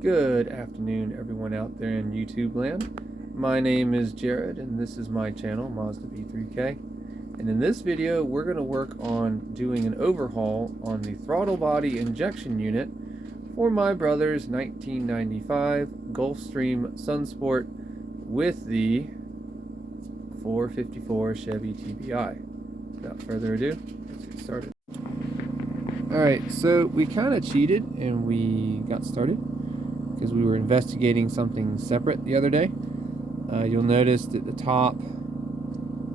Good afternoon, everyone out there in YouTube land. My name is Jared, and this is my channel, Mazda B3K. And in this video, we're going to work on doing an overhaul on the throttle body injection unit for my brother's 1995 Gulfstream Sunsport with the 454 Chevy TBI. Without further ado, let's get started. Alright, so we kind of cheated and we got started because we were investigating something separate the other day. You'll notice that the top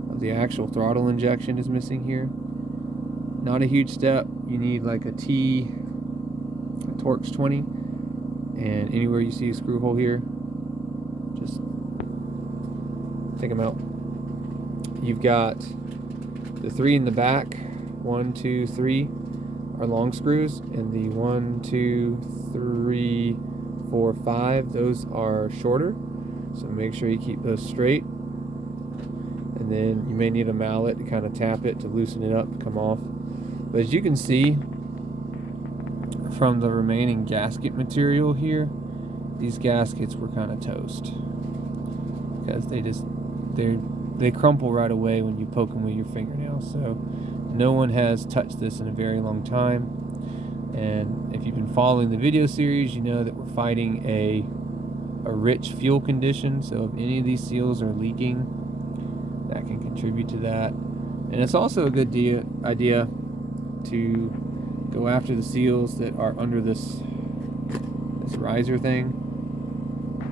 of the actual throttle injection is missing here. Not a huge step. You need like a T, a Torx 20, and anywhere you see a screw hole here, just take them out. You've got the three in the back, 1, 2, 3 are long screws, and the 1, 2, 3, 4, 5, those are shorter, so make sure you keep those straight. And then you may need a mallet to kind of tap it to loosen it up, come off. But as you can see from the remaining gasket material here, these gaskets were kind of toast because they crumple right away when you poke them with your fingernails. So no one has touched this in a very long time. And if you've been following the video series, you know that we're fighting a rich fuel condition. So if any of these seals are leaking, that can contribute to that. And it's also a good idea to go after the seals that are under this riser thing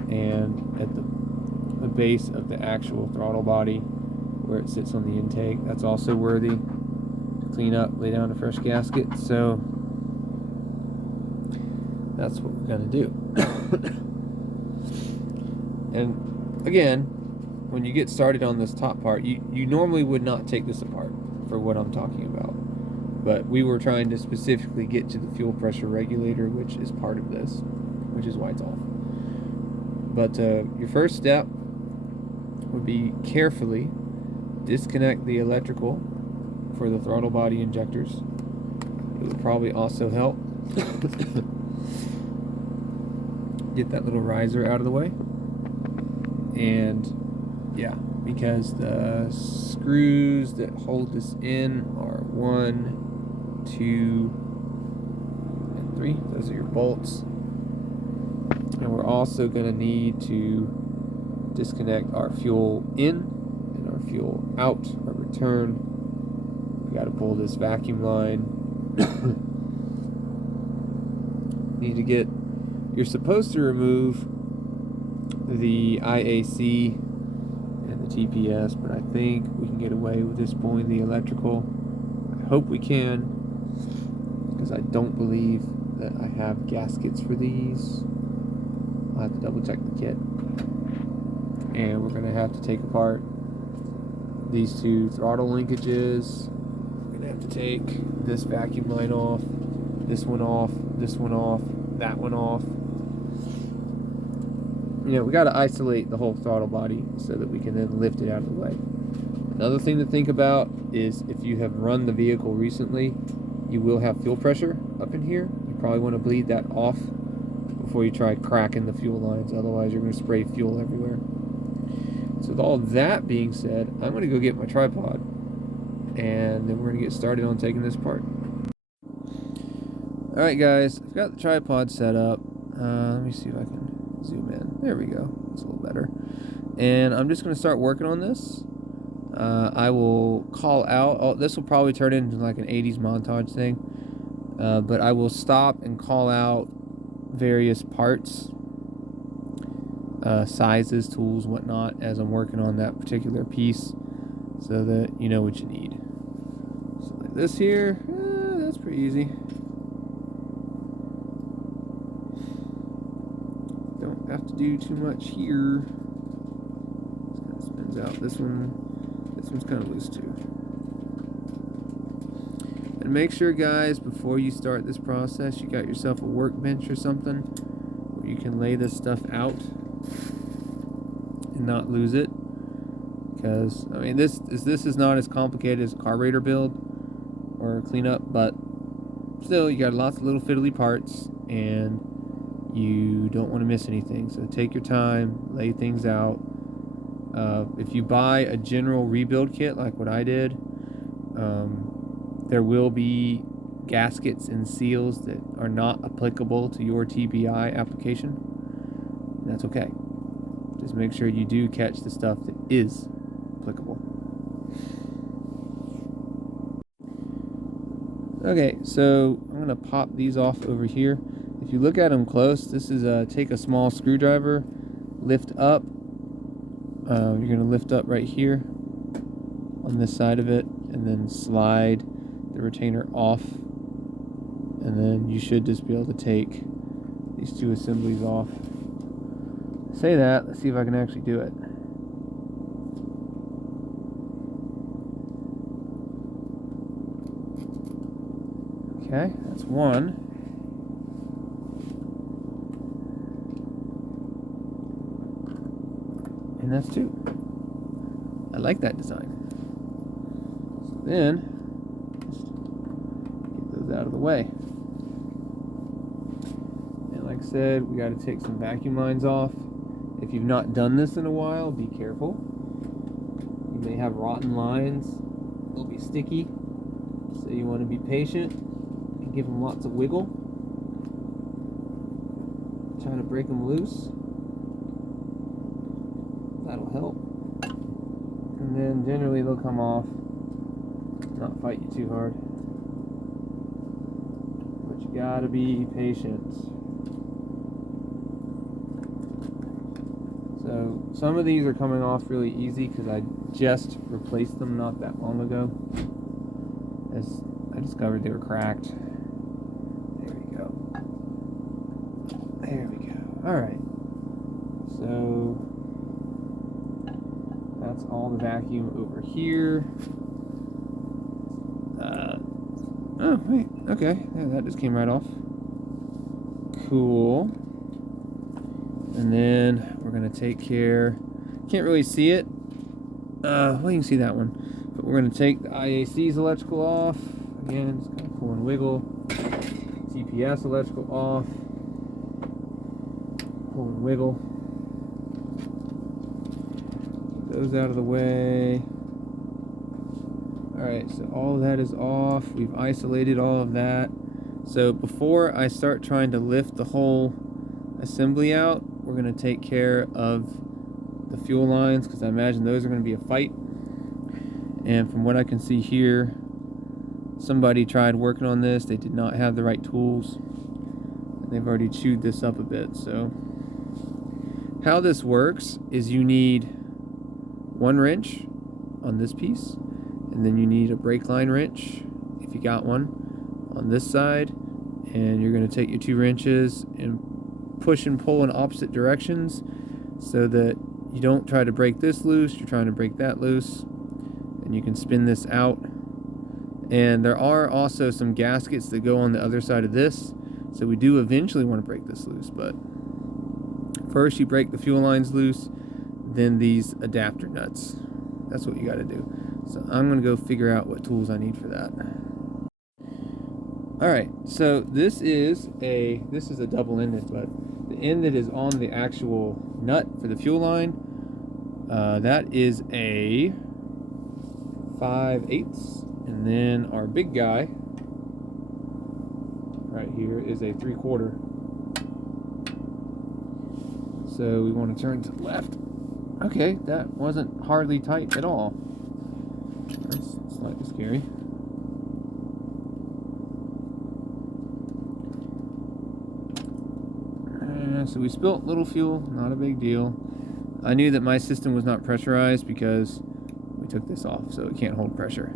and at the base of the actual throttle body where it sits on the intake. That's also worthy to clean up, lay down a fresh gasket. So that's what we're going to do. And again, when you get started on this top part, you normally would not take this apart for what I'm talking about. But we were trying to specifically get to the fuel pressure regulator, which is part of this, which is why it's off. But your first step would be carefully disconnect the electrical for the throttle body injectors. It would probably also help get that little riser out of the way. And yeah, because the screws that hold this in are 1, 2, and 3. Those are your bolts. And we're also going to need to disconnect our fuel in and our fuel out, our return. We got to pull this vacuum line. Need to get, you're supposed to remove the IAC and the TPS, but I think we can get away with this pulling the electrical. I hope we can, because I don't believe that I have gaskets for these. I'll have to double check the kit. And we're going to have to take apart these two throttle linkages. We're going to have to take this vacuum line off, this one off, this one off, that one off. You know, we got to isolate the whole throttle body so that we can then lift it out of the way. Another thing to think about is if you have run the vehicle recently, you will have fuel pressure up in here. You probably want to bleed that off before you try cracking the fuel lines. Otherwise, you're going to spray fuel everywhere. So with all that being said, I'm going to go get my tripod, and then we're going to get started on taking this apart. Alright guys, I've got the tripod set up. Let me see if I can zoom in. There we go. It's a little better. And I'm just going to start working on this. I will call out. Oh, this will probably turn into like an 80s montage thing. But I will stop and call out various parts, sizes, tools, whatnot, as I'm working on that particular piece so that you know what you need. So like this here, that's pretty easy. Don't have to do too much here. This kind of spins out. This one's kind of loose too. And make sure, guys, before you start this process, you got yourself a workbench or something where you can lay this stuff out and not lose it. Because I mean, this is not as complicated as a carburetor build or cleanup, but still, you got lots of little fiddly parts, and You don't want to miss anything, so take your time, lay things out. If you buy a general rebuild kit like what I did, there will be gaskets and seals that are not applicable to your TBI application. That's okay. Just make sure you do catch the stuff that is applicable. Okay, so I'm going to pop these off over here. If you look at them close, this is take a small screwdriver, lift up. You're going to lift up right here on this side of it, and then slide the retainer off, and then you should just be able to take these two assemblies off. Say that, let's see if I can actually do it. Okay, that's one. And that's two. I like that design. So then, just get those out of the way. And like I said, we got to take some vacuum lines off. If you've not done this in a while, be careful. You may have rotten lines. They'll be sticky. So you want to be patient and give them lots of wiggle. Trying to break them loose. That'll help. And then generally they'll come off. Not fight you too hard. But you gotta be patient. So some of these are coming off really easy because I just replaced them not that long ago. As I discovered they were cracked. There we go. There we go. Alright. So that's all the vacuum over here. Oh, wait. Okay. Yeah, that just came right off. Cool. And then we're going to take care... Can't really see it. Well, you can see that one. But we're going to take the IAC's electrical off. Again, just kind of pull and wiggle. TPS electrical off. Pull and wiggle. Those out of the way. Alright, so all of that is off. We've isolated all of that. So before I start trying to lift the whole assembly out, we're going to take care of the fuel lines, because I imagine those are going to be a fight. And from what I can see here, somebody tried working on this. They did not have the right tools. They've already chewed this up a bit. So how this works is you need one wrench on this piece, and then you need a brake line wrench, if you got one, on this side. And you're going to take your two wrenches and push and pull in opposite directions so that you don't try to break this loose, you're trying to break that loose. And you can spin this out. And there are also some gaskets that go on the other side of this, so we do eventually want to break this loose. But first you break the fuel lines loose, then these adapter nuts. That's what you got to do. So I'm going to go figure out what tools I need for that. Alright, so this is a double-ended, but the end that is on the actual nut for the fuel line, that is a 5/8, and then our big guy right here is a 3/4. So we want to turn to the left. Okay, that wasn't hardly tight at all. That's slightly scary. So we spilt little fuel, not a big deal. I knew that my system was not pressurized because we took this off, so it can't hold pressure.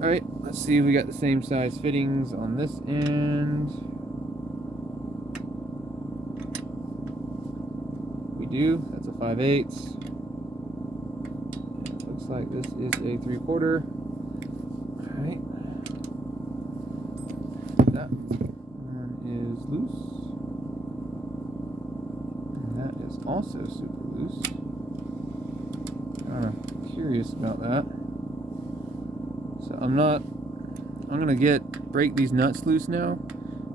Alright, let's see if we got the same size fittings on this end. We do. That's a 5/8. It looks like this is a 3/4. Alright. That one is loose. That is also super loose. Kind of curious about that. So I'm gonna break these nuts loose now,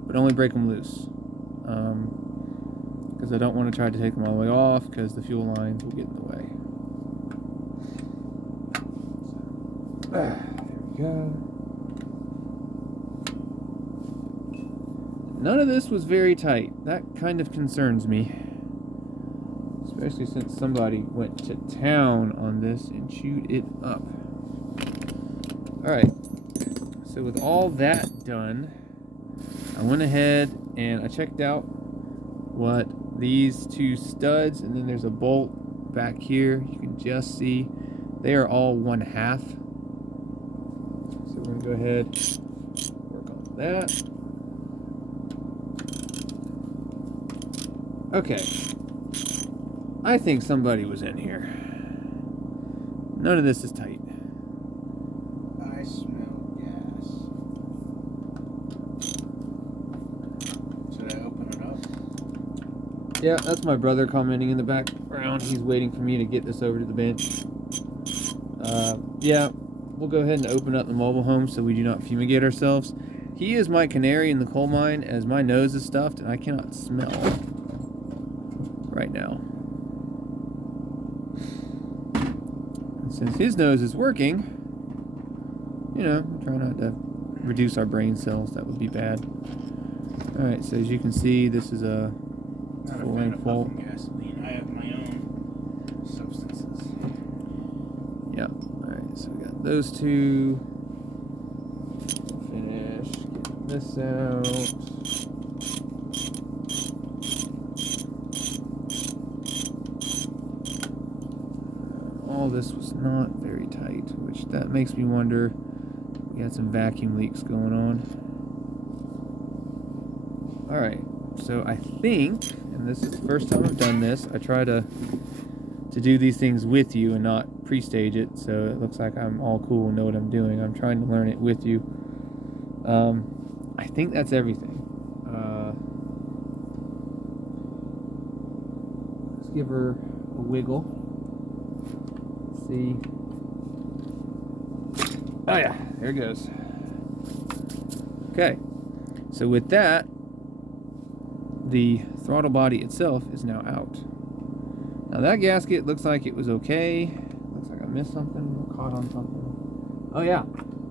but only break them loose. because I don't want to try to take them all the way off because the fuel lines will get in the way. There we go. None of this was very tight. That kind of concerns me, especially since somebody went to town on this and chewed it up. Alright, so with all that done, I went ahead and I checked out what these two studs, and then there's a bolt back here. You can just see they are all 1/2. So we're going to go ahead and work on that. Okay, I think somebody was in here. None of this is tight. I smell gas. Should I open it up? Yeah, that's my brother commenting in the background. He's waiting for me to get this over to the bench. Yeah, we'll go ahead and open up the mobile home so we do not fumigate ourselves. He is my canary in the coal mine, as my nose is stuffed and I cannot smell right now. And since his nose is working, you know, try not to reduce our brain cells. That would be bad. Alright, so as you can see, this is a full-length bolt. Gasoline. I have my own substances. Yeah. Alright, so we got those two. Finish getting this out. All this was not very tight, which that makes me wonder. We had some vacuum leaks going on. Alright, so I think, and this is the first time I've done this, I try to do these things with you and not pre-stage it, so it looks like I'm all cool and know what I'm doing. I'm trying to learn it with you. I think that's everything. Let's give her a wiggle. See. Oh yeah, there it goes. Okay, so with that, the throttle body itself is now out. Now that gasket looks like it was okay. Looks like I missed something, caught on something. Oh yeah,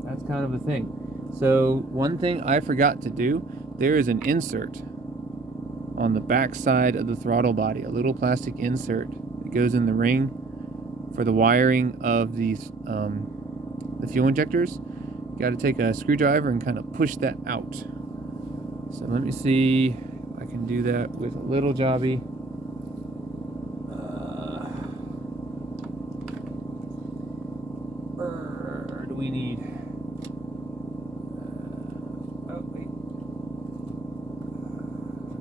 that's kind of a thing. So one thing I forgot to do, there is an insert on the back side of the throttle body, a little plastic insert that goes in the ring for the wiring of these the fuel injectors. You got to take a screwdriver and kind of push that out. So let me see if I can do that with a little jobby. Where do we need? Oh wait,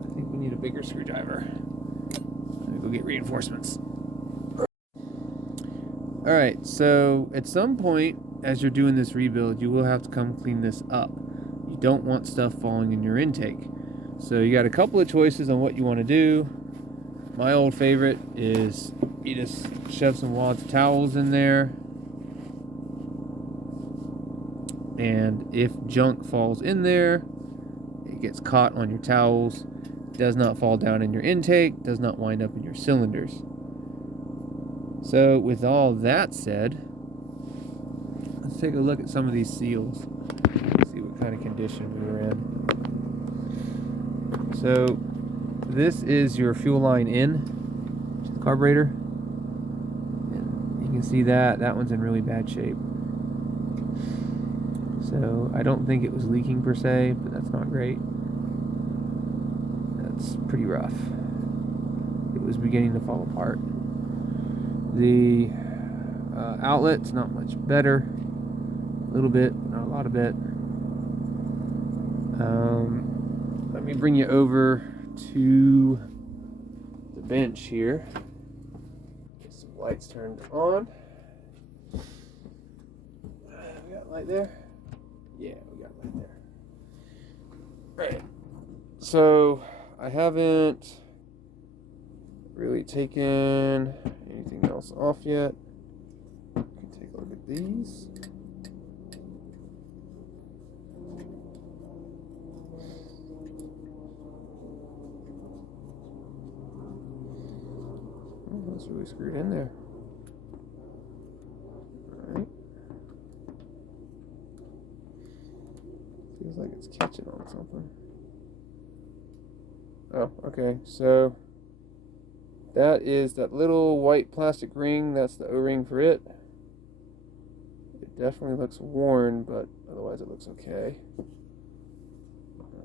I think we need a bigger screwdriver. Let me go get reinforcements. Alright, so at some point as you're doing this rebuild, you will have to come clean this up. You don't want stuff falling in your intake. So you got a couple of choices on what you want to do. My old favorite is you just shove some wads of towels in there, and if junk falls in there, it gets caught on your towels, does not fall down in your intake, does not wind up in your cylinders. So with all that said, let's take a look at some of these seals, see what kind of condition we were in. So this is your fuel line in to the carburetor, and you can see that one's in really bad shape. So I don't think it was leaking per se, but that's not great. That's pretty rough. It was beginning to fall apart. The outlet's not much better. A little bit, not a lot of it. Let me bring you over to the bench here. Get some lights turned on. We got light there? Yeah, we got light there. Alright. So, I haven't really taken anything else off yet. You can take a look at these. It's really screwed in there. Alright. Feels like it's catching on something. Oh, okay. So that is that little white plastic ring. That's the O-ring for it. It definitely looks worn, but otherwise it looks okay.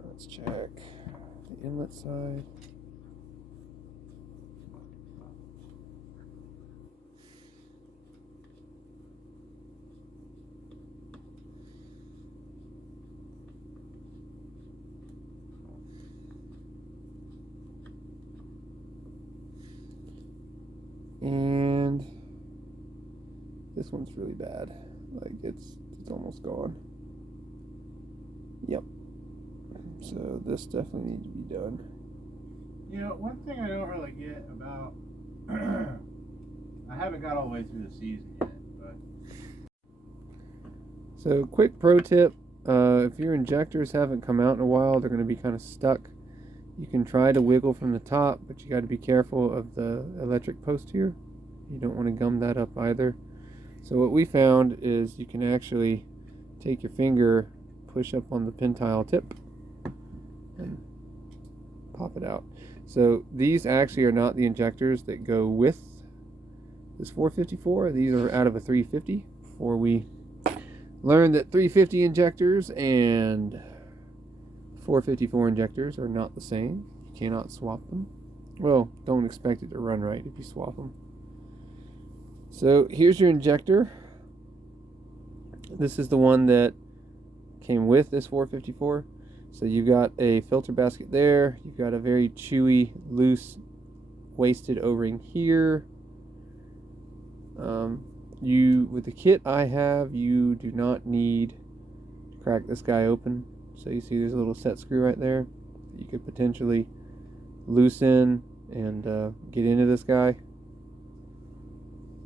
Let's check the inlet side. And this one's really bad. Like it's almost gone. Yep. So this definitely needs to be done. You know, one thing I don't really get about I haven't got all the way through the season yet, but so quick pro tip, if your injectors haven't come out in a while, they're going to be kind of stuck. You can try to wiggle from the top, but you got to be careful of the electric post here. You don't want to gum that up either. So what we found is you can actually take your finger, push up on the pin-tile tip, and pop it out. So these actually are not the injectors that go with this 454. These are out of a 350. Before we learned that 350 injectors and 454 injectors are not the same. You cannot swap them. Well, don't expect it to run right if you swap them. So here's your injector. This is the one that came with this 454. So you've got a filter basket there. You've got a very chewy, loose, wasted O-ring here. With the kit I have, you do not need to crack this guy open. So you see there's a little set screw right there. You could potentially loosen and get into this guy.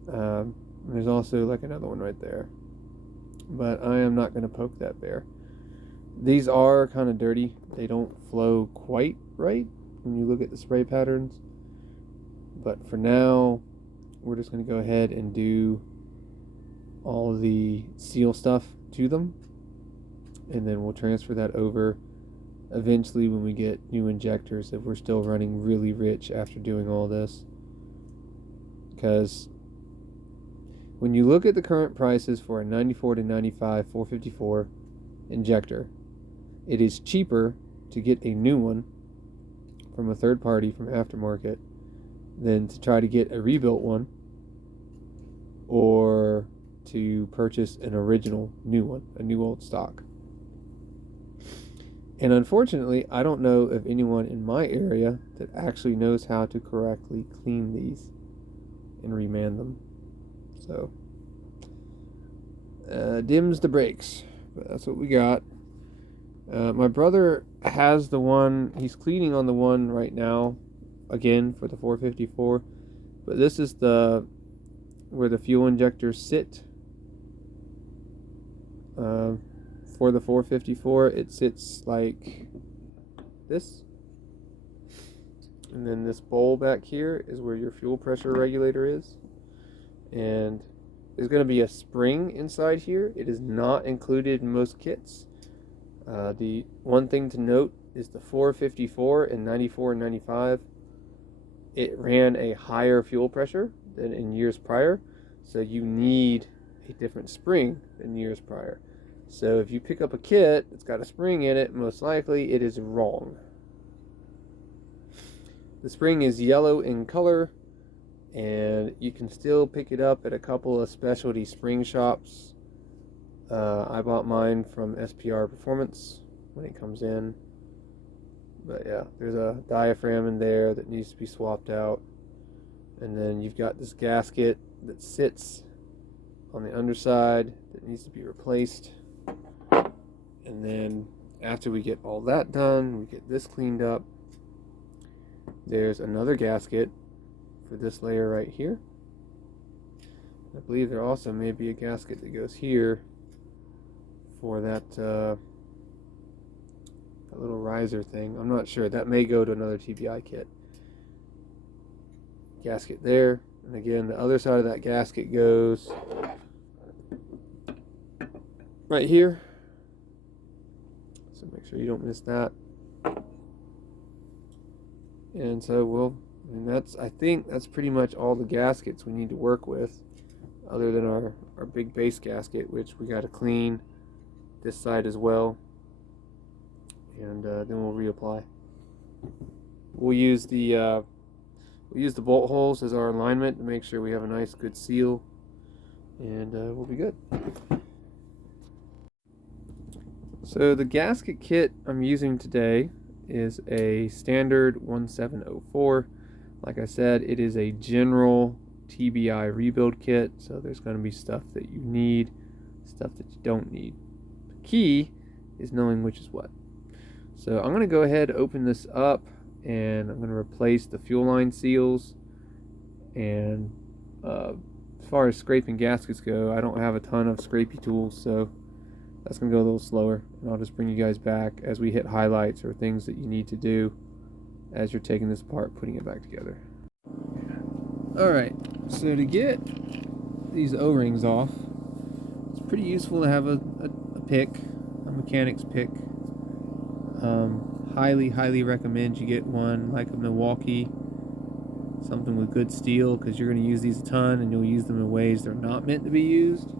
There's also like another one right there. But I am not going to poke that bear. These are kind of dirty. They don't flow quite right when you look at the spray patterns. But for now, we're just going to go ahead and do all the seal stuff to them. And then we'll transfer that over eventually when we get new injectors, if we're still running really rich after doing all this. Because when you look at the current prices for a 94 to 95 454 injector, it is cheaper to get a new one from a third party from aftermarket than to try to get a rebuilt one or to purchase an original new one, a new old stock. And unfortunately, I don't know of anyone in my area that actually knows how to correctly clean these and reman them. So, dims the brakes, but that's what we got. My brother has the one, he's cleaning on the one right now, again for the 454, but this is the where the fuel injectors sit. For the 454, it sits like this, and then this bowl back here is where your fuel pressure regulator is, and there's going to be a spring inside here. It is not included in most kits. The one thing to note is the 454 and 94 and 95, it ran a higher fuel pressure than in years prior, so you need a different spring than years prior. So if you pick up a kit that's got a spring in it, most likely it is wrong. The spring is yellow in color, and you can still pick it up at a couple of specialty spring shops. I bought mine from SPR Performance when it comes in. But yeah, there's a diaphragm in there that needs to be swapped out. And then you've got this gasket that sits on the underside that needs to be replaced. And then after we get all that done, we get this cleaned up. There's another gasket for this layer right here. I believe there also may be a gasket that goes here for that little riser thing. I'm not sure. That may go to another TBI kit. Gasket there. And again, the other side of that gasket goes right here. So make sure you don't miss that. And so I think that's pretty much all the gaskets we need to work with, other than our big base gasket, which we got to clean this side as well. And then we'll reapply. We'll use the bolt holes as our alignment to make sure we have a nice good seal, and we'll be good. So the gasket kit I'm using today is a standard 1704. Like I said, it is a general TBI rebuild kit, so there's going to be stuff that you need, stuff that you don't need. The key is knowing which is what. So I'm going to go ahead, open this up, and I'm going to replace the fuel line seals. And as far as scraping gaskets go, I don't have a ton of scrapey tools, so that's going to go a little slower. And I'll just bring you guys back as we hit highlights or things that you need to do as you're taking this apart, putting it back together. Alright, so to get these O-rings off, it's pretty useful to have a pick, a mechanic's pick. Highly recommend you get one like a Milwaukee, something with good steel, because you're going to use these a ton and you'll use them in ways they're not meant to be used.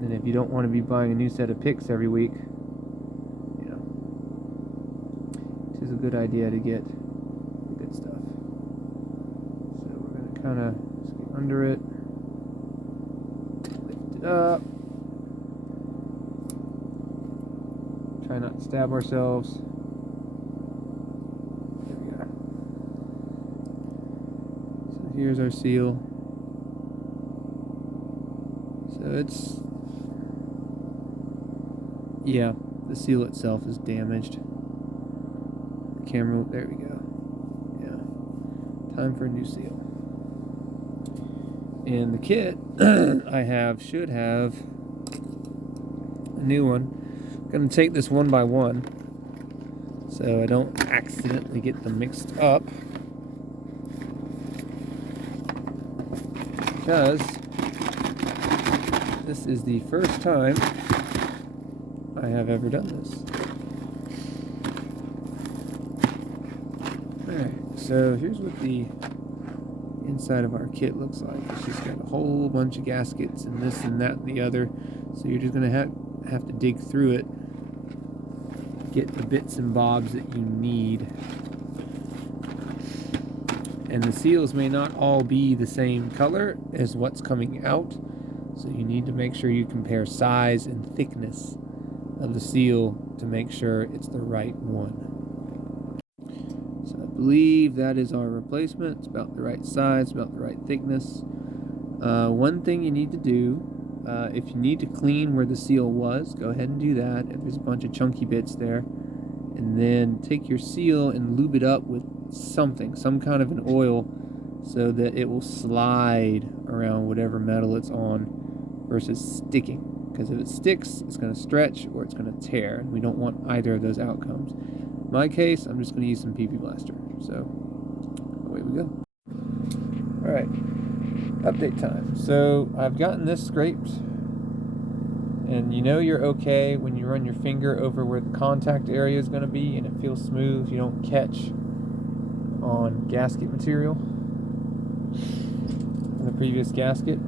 And if you don't want to be buying a new set of picks every week, you know, it is a good idea to get the good stuff. So we're going to kind of get under it, lift it up, try not to stab ourselves. There we go. So here's our seal. So it's, yeah, the seal itself is damaged. The camera, there we go. Yeah, time for a new seal. And the kit should have a new one. I'm going to take this one by one so I don't accidentally get them mixed up, because this is the first time I have ever done this. Alright, so here's what the inside of our kit looks like. It's just got a whole bunch of gaskets and this and that and the other, so you're just going to have to dig through it, get the bits and bobs that you need. And the seals may not all be the same color as what's coming out, so you need to make sure you compare size and thickness of the seal to make sure it's the right one. So I believe that is our replacement. It's about the right size, about the right thickness. One thing you need to do, if you need to clean where the seal was, go ahead and do that. If there's a bunch of chunky bits there, and then take your seal and lube it up with something, some kind of an oil, so that it will slide around whatever metal it's on versus sticking. Because if it sticks, it's going to stretch or it's going to tear, and we don't want either of those outcomes. In my case, I'm just going to use some PP Blaster. So away we go. Alright, update time. So I've gotten this scraped, and you know you're okay when you run your finger over where the contact area is going to be and it feels smooth. You don't catch on gasket material in the previous gasket.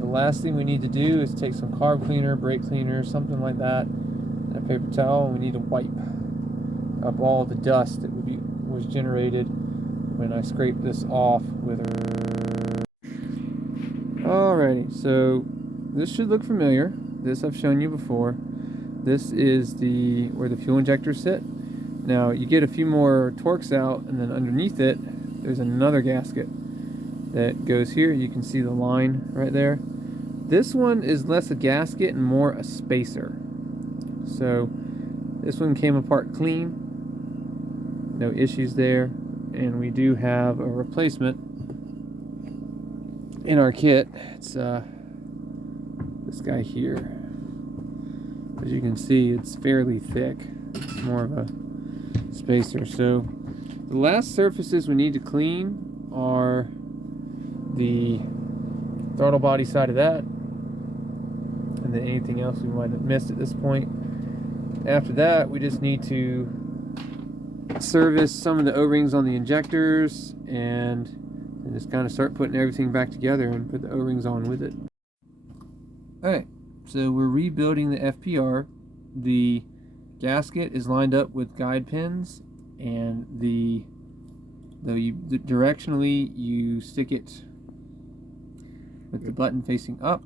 The last thing we need to do is take some carb cleaner, brake cleaner, something like that, and a paper towel, and we need to wipe up all the dust that was generated when I scraped this off with a... Alrighty, so this should look familiar. This I've shown you before. This is where the fuel injectors sit. Now you get a few more Torx out, and then underneath it there's another gasket that goes here. You can see the line right there. This one is less a gasket and more a spacer. So this one came apart clean, no issues there, and we do have a replacement in our kit. It's this guy here. As you can see, it's fairly thick. It's more of a spacer. So the last surfaces we need to clean are the throttle body side of that, and then anything else we might have missed at this point. After that, we just need to service some of the O-rings on the injectors and just kind of start putting everything back together and put the O-rings on with it. Alright, so we're rebuilding the FPR. The gasket is lined up with guide pins, and directionally you stick it with the button facing up.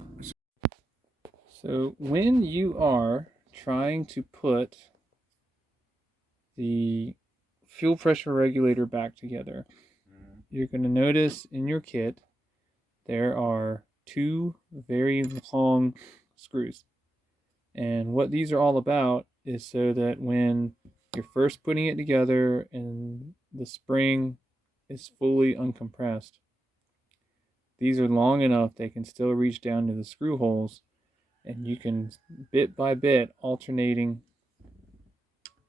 So when you are trying to put the fuel pressure regulator back together, you're going to notice in your kit there are two very long screws. And what these are all about is so that when you're first putting it together and the spring is fully uncompressed, these are long enough they can still reach down to the screw holes, and you can, bit by bit, alternating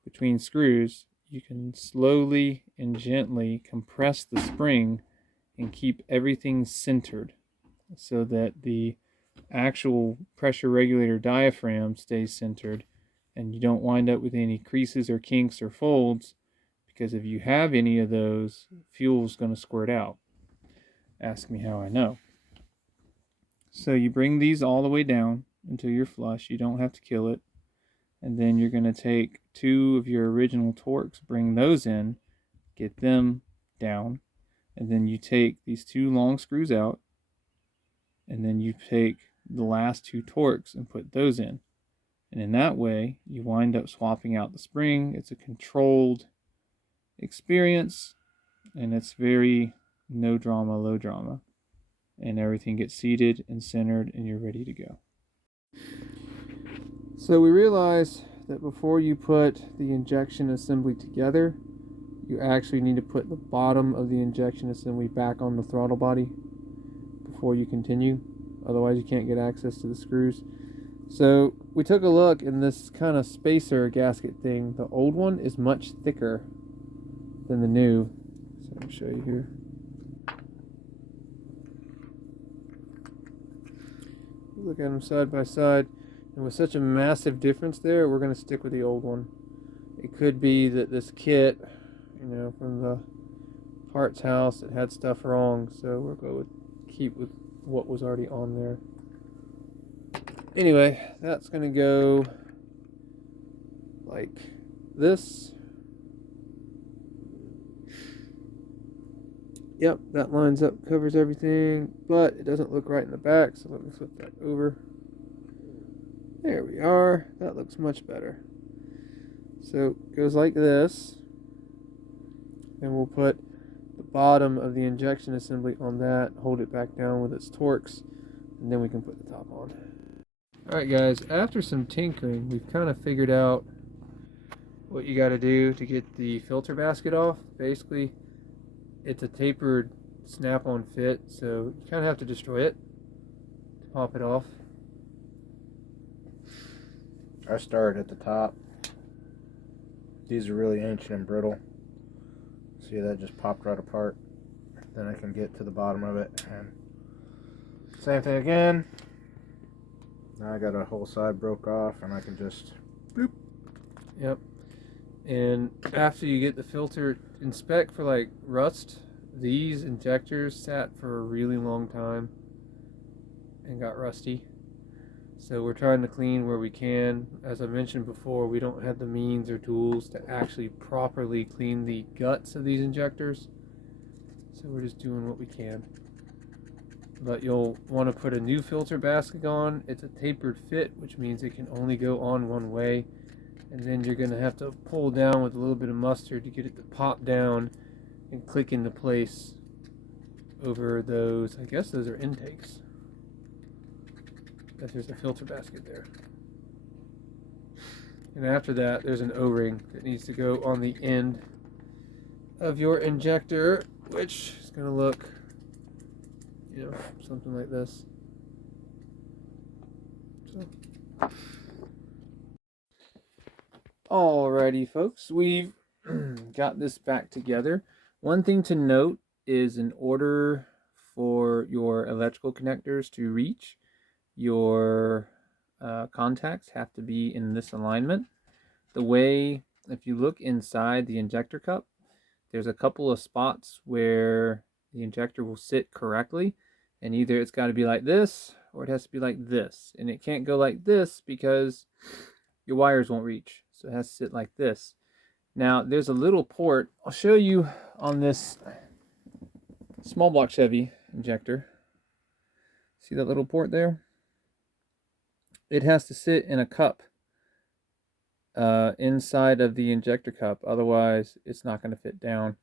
between screws, you can slowly and gently compress the spring and keep everything centered so that the actual pressure regulator diaphragm stays centered and you don't wind up with any creases or kinks or folds, because if you have any of those, fuel's going to squirt out. Ask me how I know. So you bring these all the way down until you're flush. You don't have to kill it. And then you're going to take two of your original Torx, bring those in, get them down, and then you take these two long screws out, and then you take the last two Torx and put those in. And in that way, you wind up swapping out the spring. It's a controlled experience, and it's very no drama, low drama. And everything gets seated and centered, and you're ready to go. So we realized that before you put the injection assembly together, you actually need to put the bottom of the injection assembly back on the throttle body before you continue. Otherwise you can't get access to the screws. So we took a look, in this kind of spacer gasket thing, the old one is much thicker than the new. So I'll show you here. Look at them side by side, and with such a massive difference there, we're going to stick with the old one. It could be that this kit, from the parts house, it had stuff wrong, so we're going to keep with what was already on there. Anyway, that's going to go like this. Yep, that lines up, covers everything, but it doesn't look right in the back, so let me flip that over. There we are. That looks much better. So it goes like this, and we'll put the bottom of the injection assembly on that, hold it back down with its Torx, and then we can put the top on. Alright guys, after some tinkering, we've kind of figured out what you got to do to get the filter basket off. Basically, it's a tapered snap-on fit, so you kind of have to destroy it to pop it off. I started at the top. These are really ancient and brittle. See, that just popped right apart. Then I can get to the bottom of it, and same thing again. Now I got a whole side broke off, and I can just boop. Yep. And after you get the filter, inspect for like rust. These injectors sat for a really long time and got rusty. So we're trying to clean where we can. As I mentioned before, we don't have the means or tools to actually properly clean the guts of these injectors. So we're just doing what we can. But you'll want to put a new filter basket on. It's a tapered fit, which means it can only go on one way. And then you're going to have to pull down with a little bit of mustard to get it to pop down and click into place over those. I guess those are intakes. If there's a filter basket there. And after that, there's an O-ring that needs to go on the end of your injector, which is going to look, something like this. So. Alrighty, folks, we've got this back together. One thing to note is, in order for your electrical connectors to reach, your contacts have to be in this alignment. The way, if you look inside the injector cup, there's a couple of spots where the injector will sit correctly, and either it's got to be like this or it has to be like this, and it can't go like this because your wires won't reach, so it has to sit like this. Now there's a little port, I'll show you on this small block Chevy injector. See that little port there? It has to sit in a cup inside of the injector cup, otherwise it's not going to fit down.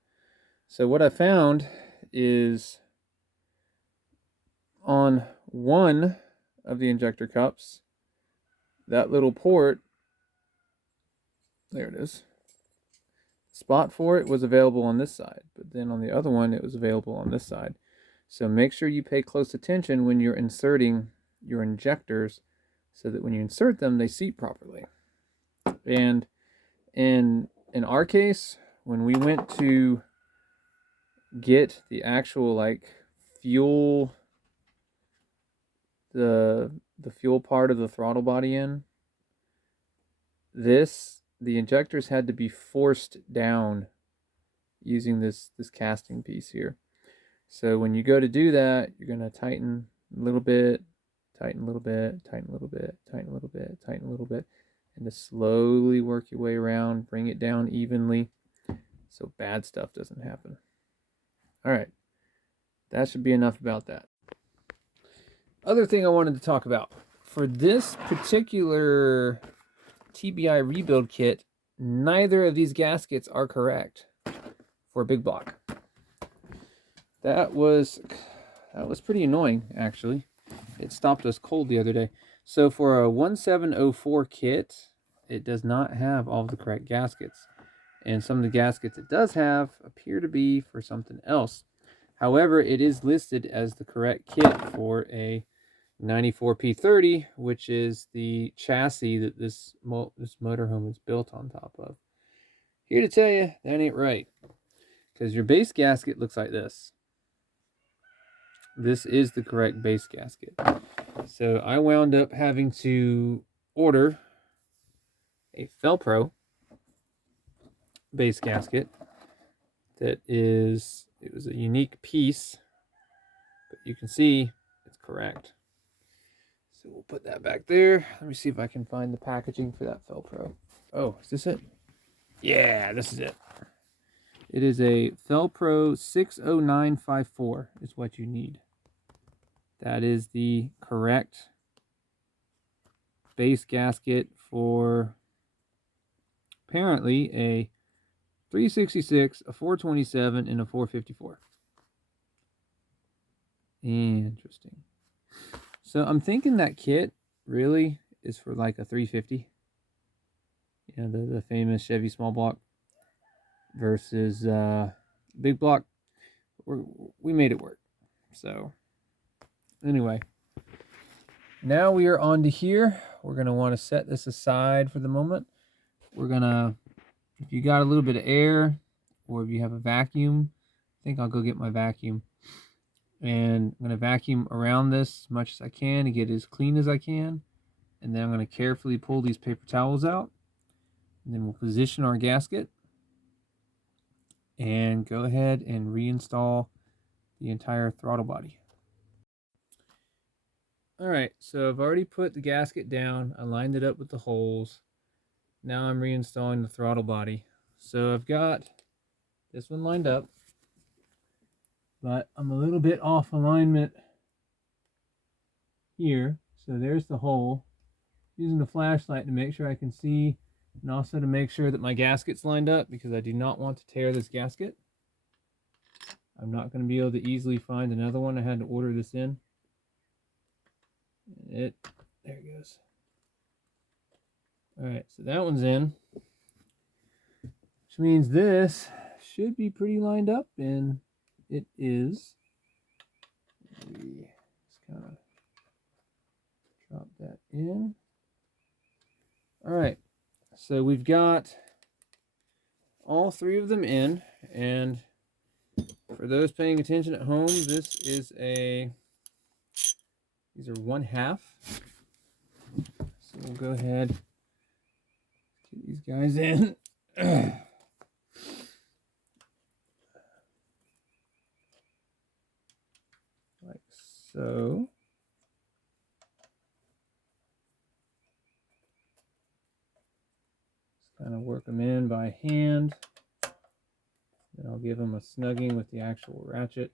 So what I found is on one of the injector cups, that little port, there it is, spot for it was available on this side, but then on the other one it was available on this side. So make sure you pay close attention when you're inserting your injectors so that when you insert them they seat properly. And in our case, when we went to get the actual like fuel, the fuel part of the throttle body in, the injectors had to be forced down using this casting piece here. So when you go to do that, you're going to tighten a little bit, tighten a little bit, tighten a little bit, tighten a little bit, tighten a little bit, and just slowly work your way around, bring it down evenly so bad stuff doesn't happen. All right, that should be enough about that. Other thing I wanted to talk about, for this particular TBI rebuild kit, neither of these gaskets are correct for a big block. That was pretty annoying, actually. It stopped us cold the other day. So for a 1704 kit, it does not have all of the correct gaskets. And some of the gaskets it does have appear to be for something else. However, it is listed as the correct kit for a 94P30, which is the chassis that this motorhome is built on top of. Here to tell you, that ain't right. Because your base gasket looks like this. This is the correct base gasket. So I wound up having to order a Felpro base gasket that is, it was a unique piece, but you can see it's correct. So we'll put that back there. Let me see if I can find the packaging for that Felpro. Oh, is this it? Yeah, this is it. It is a Felpro 60954 is what you need. That is the correct base gasket for apparently a 366, a 427, and a 454. Interesting. So I'm thinking that kit really is for like a 350. You know, the famous Chevy small block versus big block. We made it work. So anyway, now we are on to here. We're going to want to set this aside for the moment. We're going to, if you got a little bit of air or if you have a vacuum, I think I'll go get my vacuum. And I'm going to vacuum around this as much as I can to get it as clean as I can. And then I'm going to carefully pull these paper towels out. And then we'll position our gasket and go ahead and reinstall the entire throttle body. Alright, so I've already put the gasket down. I lined it up with the holes. Now I'm reinstalling the throttle body. So I've got this one lined up, but I'm a little bit off alignment here. So there's the hole. Using the flashlight to make sure I can see, and also to make sure that my gasket's lined up, because I do not want to tear this gasket. I'm not going to be able to easily find another one. I had to order this in. There it goes. Alright, so that one's in. Which means this should be pretty lined up, and it is. Just kind of drop that in. Alright, so we've got all three of them in, and For those paying attention at home, this is these are 1/2. So we'll go ahead, get these guys in. Like so. Just kind of work them in by hand. Then I'll give them a snugging with the actual ratchet.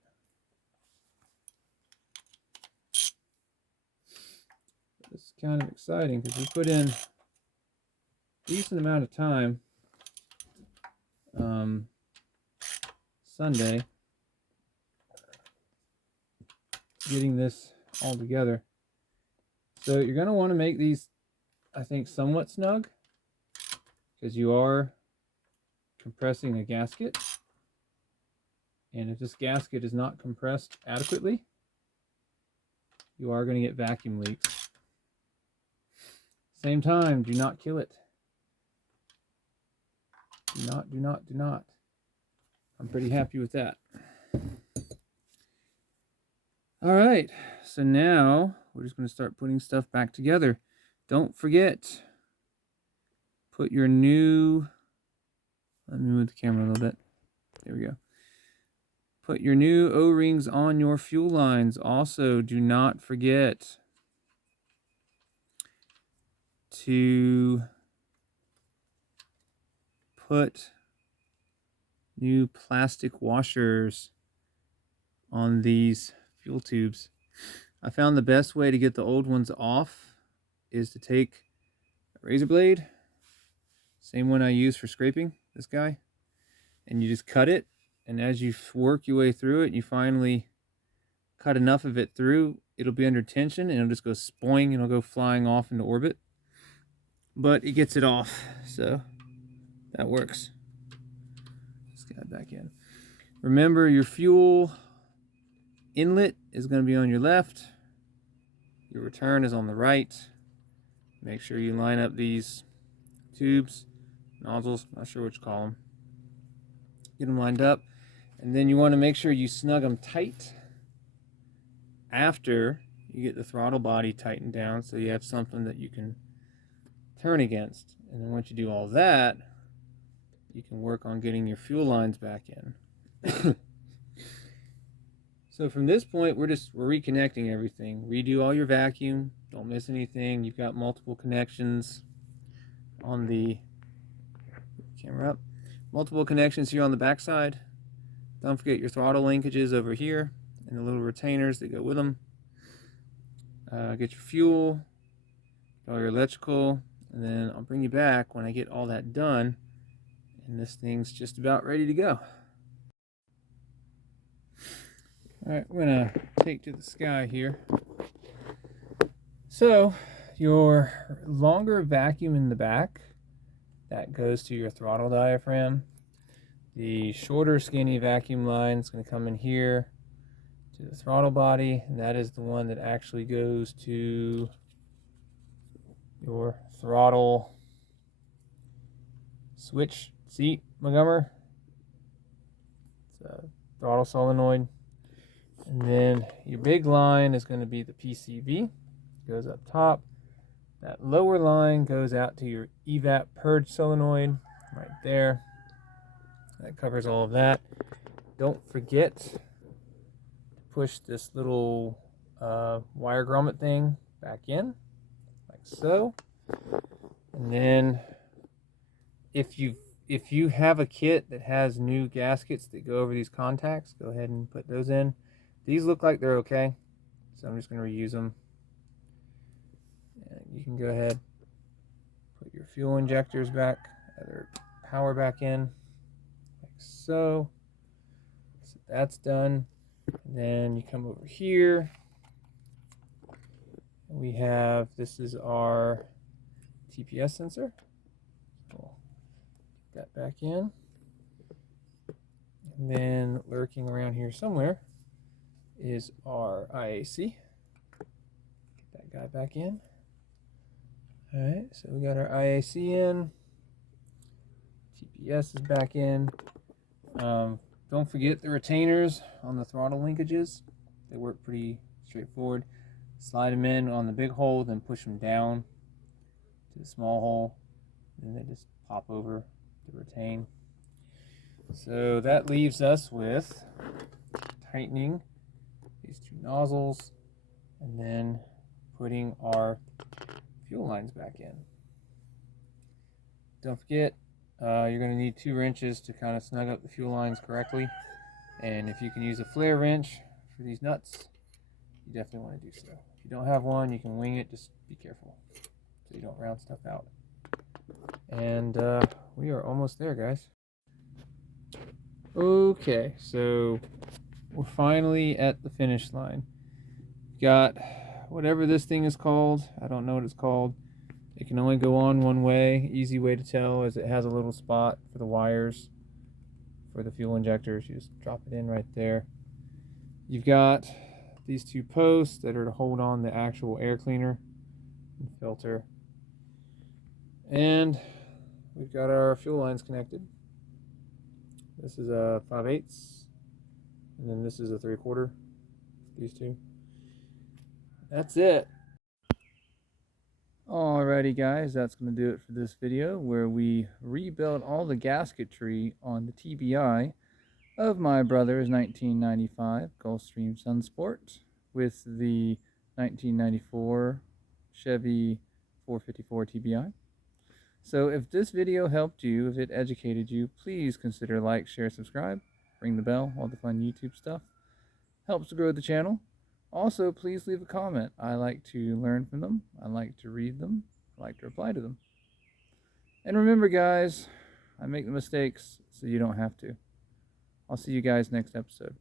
It's kind of exciting because we put in a decent amount of time Sunday getting this all together. So you're going to want to make these, I think, somewhat snug because you are compressing a gasket. And if this gasket is not compressed adequately, you are going to get vacuum leaks. Same time, do not kill it. Do not. I'm pretty happy with that. All right, so now we're just going to start putting stuff back together. Don't forget, put your new, let me move the camera a little bit. There we go. Put your new O-rings on your fuel lines. Also, do not forget to put new plastic washers on these fuel tubes. I found the best way to get the old ones off is to take a razor blade, same one I use for scraping, this guy, and you just cut it, and as you work your way through it, you finally cut enough of it through, it'll be under tension and it'll just go spoing and it'll go flying off into orbit. But it gets it off, so that works. Let's get it back in. Remember, your fuel inlet is going to be on your left. Your return is on the right. Make sure you line up these tubes, nozzles, not sure what you call them. Get them lined up. And then you want to make sure you snug them tight after you get the throttle body tightened down so you have something that you can turn against. And then once you do all that, you can work on getting your fuel lines back in. So from this point, we're reconnecting everything. Redo all your vacuum. Don't miss anything. You've got multiple connections on the camera up. Multiple connections here on the back side. Don't forget your throttle linkages over here and the little retainers that go with them. Get your fuel, all your electrical, and then I'll bring you back when I get all that done. And this thing's just about ready to go. Alright, we're going to take to the sky here. So, your longer vacuum in the back, that goes to your throttle diaphragm. The shorter skinny vacuum line is going to come in here to the throttle body, and that is the one that actually goes to your throttle switch seat, Montgomery. It's a throttle solenoid. And then your big line is going to be the PCV. Goes up top. That lower line goes out to your evap purge solenoid right there. That covers all of that. Don't forget to push this little wire grommet thing back in, like so. And then if you have a kit that has new gaskets that go over these contacts, go ahead and put those in. These look like they're okay, so I'm just going to reuse them. And you can go ahead, put your fuel injectors back, either power back in, like so. So that's done. And then you come over here. We have, this is our TPS sensor. We'll get that back in. And then lurking around here somewhere is our IAC. Get that guy back in. Alright, so we got our IAC in. TPS is back in. Don't forget the retainers on the throttle linkages. They work pretty straightforward. Slide them in on the big hole, then push them down to the small hole, and they just pop over to retain. So that leaves us with tightening these two nozzles and then putting our fuel lines back in. Don't forget, you're going to need 2 wrenches to kind of snug up the fuel lines correctly. And if you can use a flare wrench for these nuts, you definitely want to do so. If you don't have one, you can wing it. Just be careful so you don't round stuff out. And we are almost there, guys. Okay, so we're finally at the finish line. Got whatever this thing is called. I don't know what it's called. It can only go on one way. Easy way to tell is it has a little spot for the wires for the fuel injectors. You just drop it in right there. You've got these 2 posts that are to hold on the actual air cleaner and filter. And we've got our fuel lines connected. This is a 5/8, and then this is a 3/4. These 2. That's it. Alrighty guys, that's going to do it for this video where we rebuilt all the gasketry on the TBI of my brother's 1995 Gulfstream Sunsport with the 1994 Chevy 454 TBI. So if this video helped you, if it educated you, please consider like, share, subscribe, ring the bell, all the fun YouTube stuff. Helps to grow the channel. Also, please leave a comment. I like to learn from them. I like to read them. I like to reply to them. And remember, guys, I make the mistakes so you don't have to. I'll see you guys next episode.